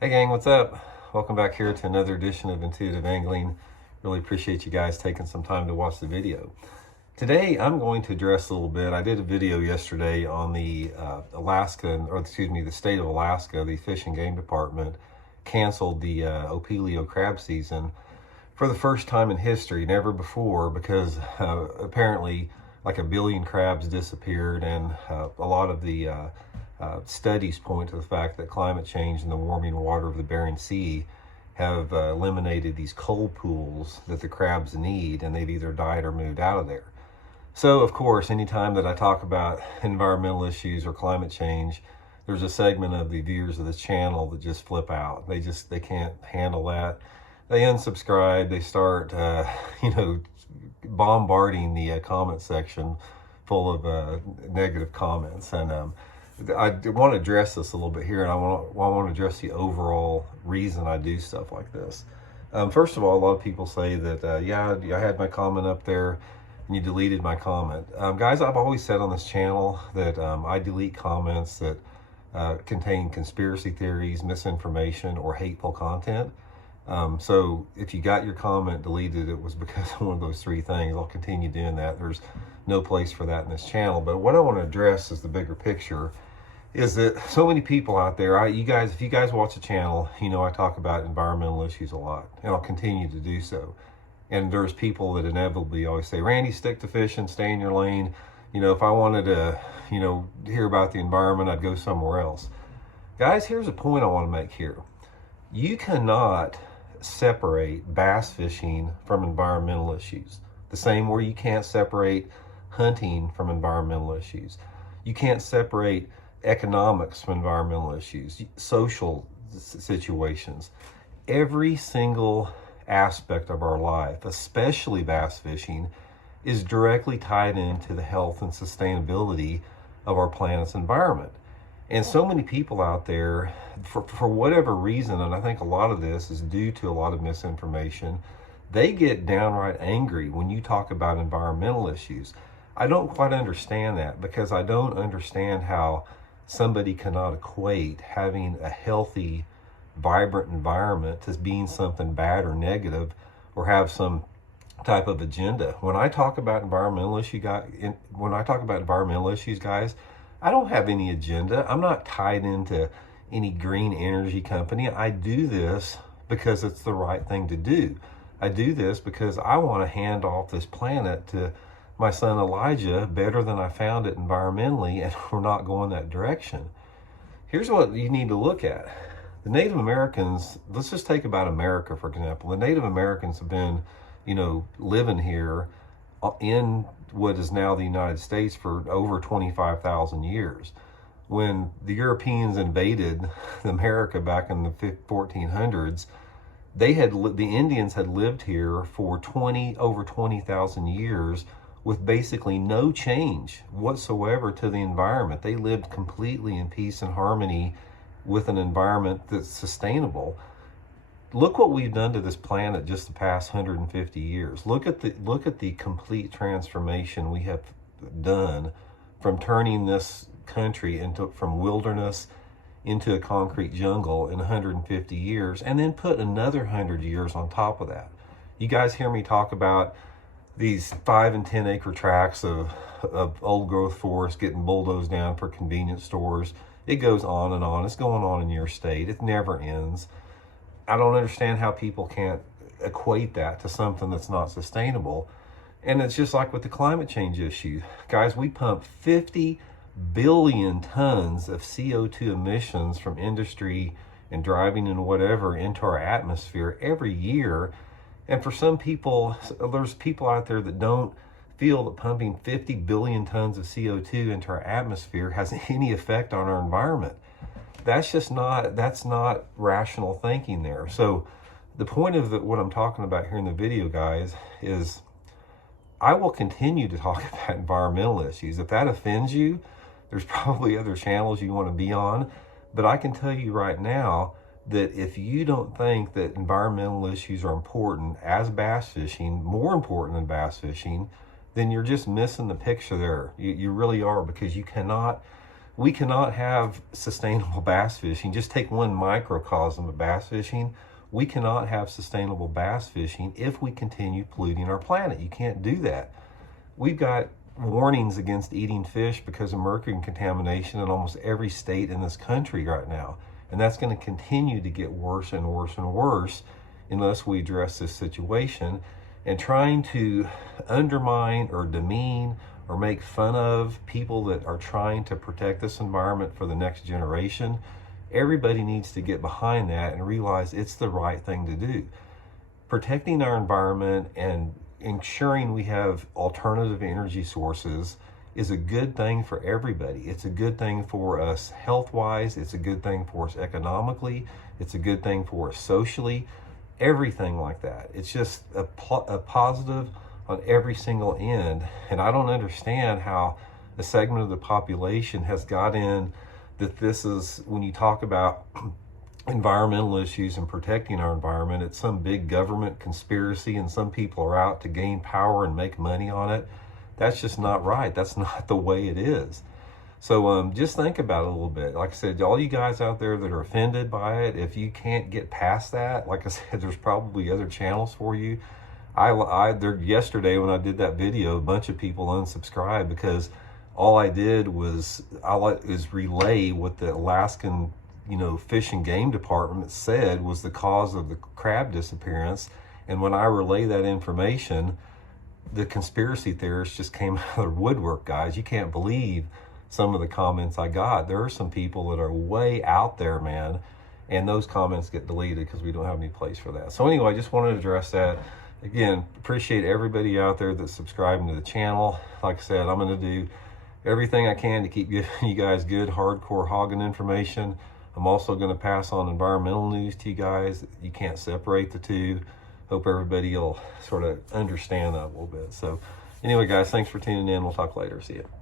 Hey gang, what's up? Welcome back here to another edition of Intuitive Angling. Really appreciate you guys taking some time to watch the video. Today I'm going to address a little bit. I did a video yesterday on the the state of Alaska. The Fish and Game Department canceled the Opilio crab season for the first time in history, never before, because apparently like 1 billion crabs disappeared, and a lot of the studies point to the fact that climate change and the warming water of the Bering Sea have eliminated these cold pools that the crabs need, and they've either died or moved out of there. So, of course, anytime that I talk about environmental issues or climate change, there's a segment of the viewers of this channel that just flip out. They can't handle that. They unsubscribe. They start, bombarding the comment section full of negative comments. And I want to address this a little bit here, and I want to address the overall reason I do stuff like this. First of all, a lot of people say that, I had my comment up there and you deleted my comment. Guys, I've always said on this channel that I delete comments that contain conspiracy theories, misinformation, or hateful content. So if you got your comment deleted, it was because of one of those three things. I'll continue doing that. There's no place for that in this channel. But what I want to address is the bigger picture, is that so many people out there, if you guys watch the channel, I talk about environmental issues a lot, and I'll continue to do so. And there's people that inevitably always say, Randy, stick to fishing, stay in your lane. If I wanted to, hear about the environment, I'd go somewhere else. Guys, here's a point I want to make here. You cannot separate bass fishing from environmental issues. The same way you can't separate hunting from environmental issues. You can't separate economics from environmental issues, social situations. Every single aspect of our life, especially bass fishing, is directly tied into the health and sustainability of our planet's environment. And so many people out there, for whatever reason, and I think a lot of this is due to a lot of misinformation, they get downright angry when you talk about environmental issues. I don't quite understand that, because I don't understand how somebody cannot equate having a healthy, vibrant environment as being something bad or negative, or have some type of agenda. When I talk about environmental issues, guys, I don't have any agenda. I'm not tied into any green energy company. I do this because it's the right thing to do. I do this because I want to hand off this planet to my son Elijah better than I found it environmentally, and we're not going that direction. Here's what you need to look at. The Native Americans, let's just take about America, for example. The Native Americans have been, living here in what is now the United States for over 25,000 years. When the Europeans invaded America back in the 1400s, the Indians had lived here for over 20,000 years with basically no change whatsoever to the environment. They lived completely in peace and harmony with an environment that's sustainable. Look what we've done to this planet just the past 150 years. Look at the complete transformation we have done, from turning this country from wilderness into a concrete jungle in 150 years, and then put another 100 years on top of that. You guys hear me talk about these 5 and 10 acre tracts of old growth forest getting bulldozed down for convenience stores. It goes on and on. It's going on in your state. It never ends. I don't understand how people can't equate that to something that's not sustainable. And it's just like with the climate change issue. Guys, we pump 50 billion tons of CO2 emissions from industry and driving and whatever into our atmosphere every year. And for some people, there's people out there that don't feel that pumping 50 billion tons of CO2 into our atmosphere has any effect on our environment. That's not rational thinking there. So the point of what I'm talking about here in the video, guys, is I will continue to talk about environmental issues. If that offends you, there's probably other channels you want to be on. But I can tell you right now that if you don't think that environmental issues are important as bass fishing, more important than bass fishing, then you're just missing the picture there. You really are, because you cannot, We cannot have sustainable bass fishing. Just take one microcosm of bass fishing. We cannot have sustainable bass fishing if we continue polluting our planet. You can't do that. We've got warnings against eating fish because of mercury contamination in almost every state in this country right now. And that's going to continue to get worse and worse and worse unless we address this situation. And trying to undermine or demean or make fun of people that are trying to protect this environment for the next generation, everybody needs to get behind that and realize it's the right thing to do. Protecting our environment and ensuring we have alternative energy sources is a good thing for everybody. It's a good thing for us health-wise. It's a good thing for us economically. It's a good thing for us socially. Everything like that. It's just a positive on every single end. And I don't understand how a segment of the population has got in that this is, when you talk about environmental issues and protecting our environment, it's some big government conspiracy and some people are out to gain power and make money on it. That's just not right. That's not the way it is. So just think about it a little bit. Like I said, all you guys out there that are offended by it, if you can't get past that, like I said, there's probably other channels for you. Yesterday when I did that video, a bunch of people unsubscribed because all I did was relay what the Alaskan, Fish and Game Department said was the cause of the crab disappearance. And when I relay that information, the conspiracy theorists just came out of the woodwork, guys. You can't believe some of the comments I got. There are some people that are way out there, man, and those comments get deleted because we don't have any place for that. So anyway, I just wanted to address that. Again, appreciate everybody out there that's subscribing to the channel. Like I said, I'm going to do everything I can to keep giving you guys good, hardcore hogging information. I'm also going to pass on environmental news to you guys. You can't separate the two. Hope everybody will sort of understand that a little bit. So anyway, guys, thanks for tuning in. We'll talk later. See you.